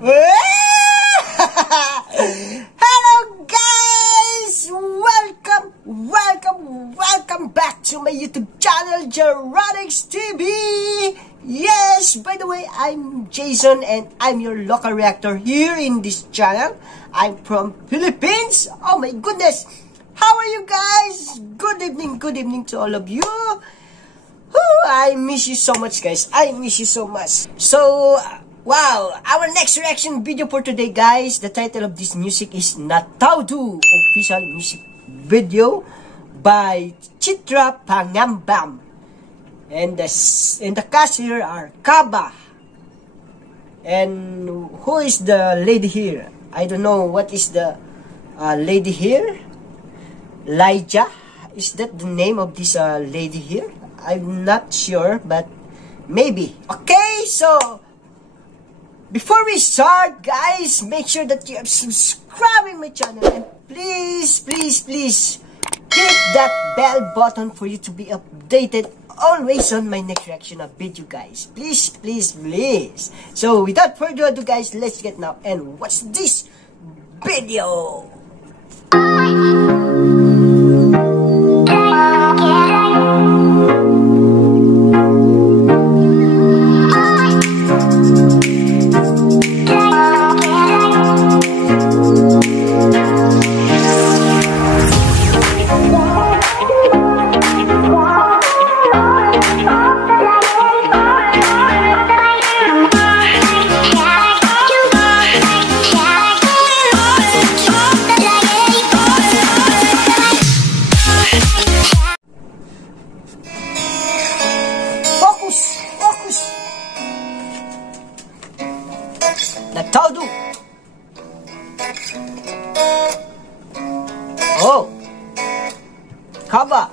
Hello guys! Welcome back to my YouTube channel, Jeronix TV! Yes, by the way, I'm Jayson and I'm your local reactor here in this channel. I'm from Philippines. Oh my goodness! How are you guys? Good evening to all of you. I miss you so much, guys. I miss you so much. So, wow, our next reaction video for today, guys. The title of this music is Natoudo, official music video by Chitra Pangambam. And the cast here are Kaba. And who is the lady here? I don't know what is the lady here. Elijah, is that the name of this lady here? I'm not sure, but maybe. Okay, so before we start, guys, make sure that you are subscribing my channel and please hit that bell button for you to be updated always on my next reaction of video, guys. Please. So without further ado, guys, let's get now and watch this video. Natoudo. Oh, Kaba.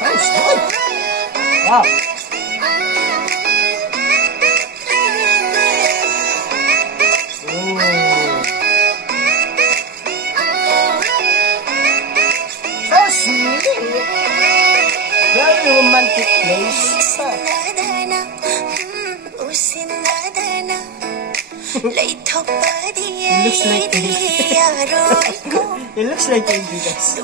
Sounds good. Wow. So sweet. Very romantic place. It looks like Indy, guys.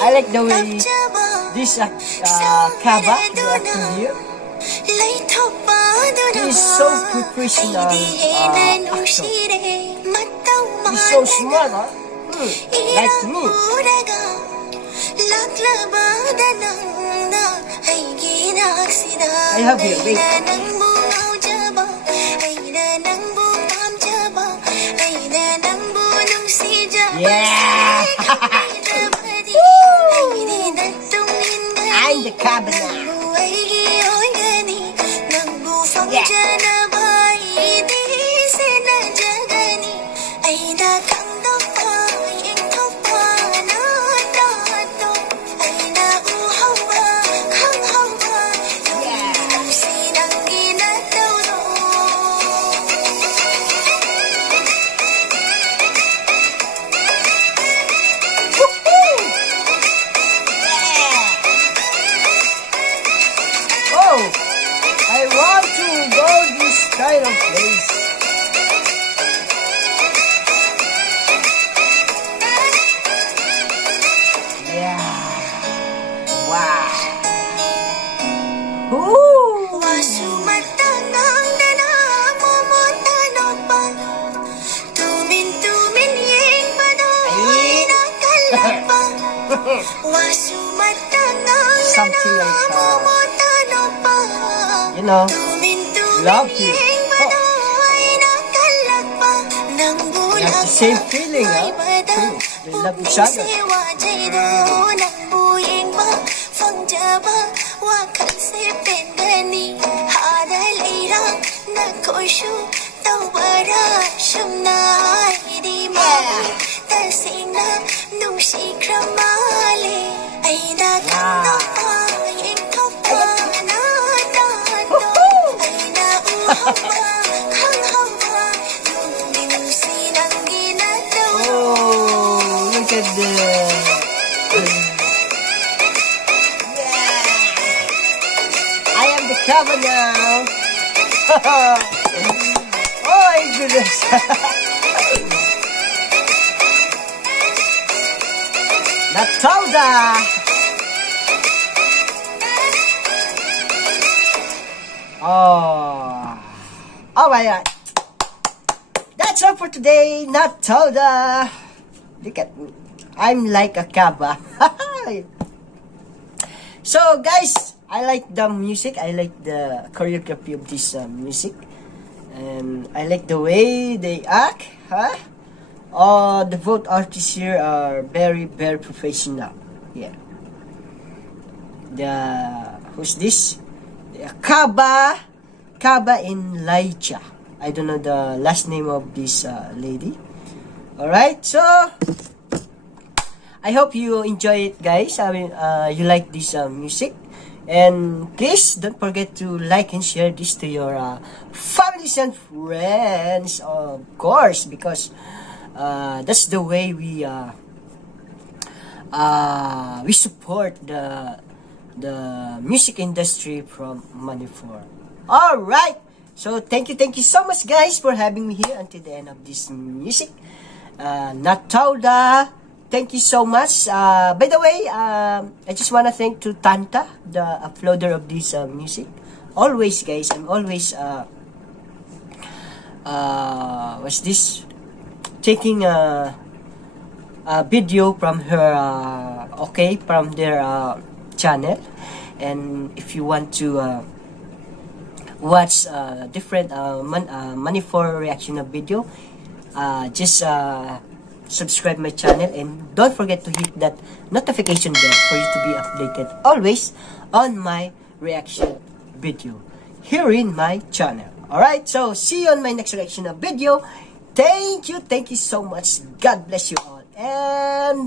I like the way this Kaba, the actor here, he is so professional actor. He's so smart, huh? Like me. I have here, wait. Yeah! I'm the Kaba now. I want to go this kind of place. Something like, you know, love you. We have the same feeling, huh? They love each other. Oh, look at this. I am the cover now. Oh my goodness. Natoudo. Oh my God. That's all for today, Natoudo. Look at me. I'm like a kaba. So guys, I like the music. I like the choreography of this music. And I like the way they act. Huh? The both artists here are very, very professional. Yeah. Who's this? Kaba and Laija. I don't know the last name of this lady. Alright, so I hope you enjoy it, guys. I mean, you like this music. And please don't forget to like and share this to your families and friends, of course, because that's the way we support the music industry from Manipur. All right. So thank you so much, guys, for having me here until the end of this music. Natoudo, thank you so much. By the way, I just wanna thank to Tantha, the uploader of this music. Always, guys, I'm always what's this? Taking a video from her, okay, from their channel. And if you want to watch different Manipur reaction of video, just subscribe my channel and don't forget to hit that notification bell for you to be updated always on my reaction video here in my channel. Alright, so see you on my next reaction of video. Thank you so much. God bless you all and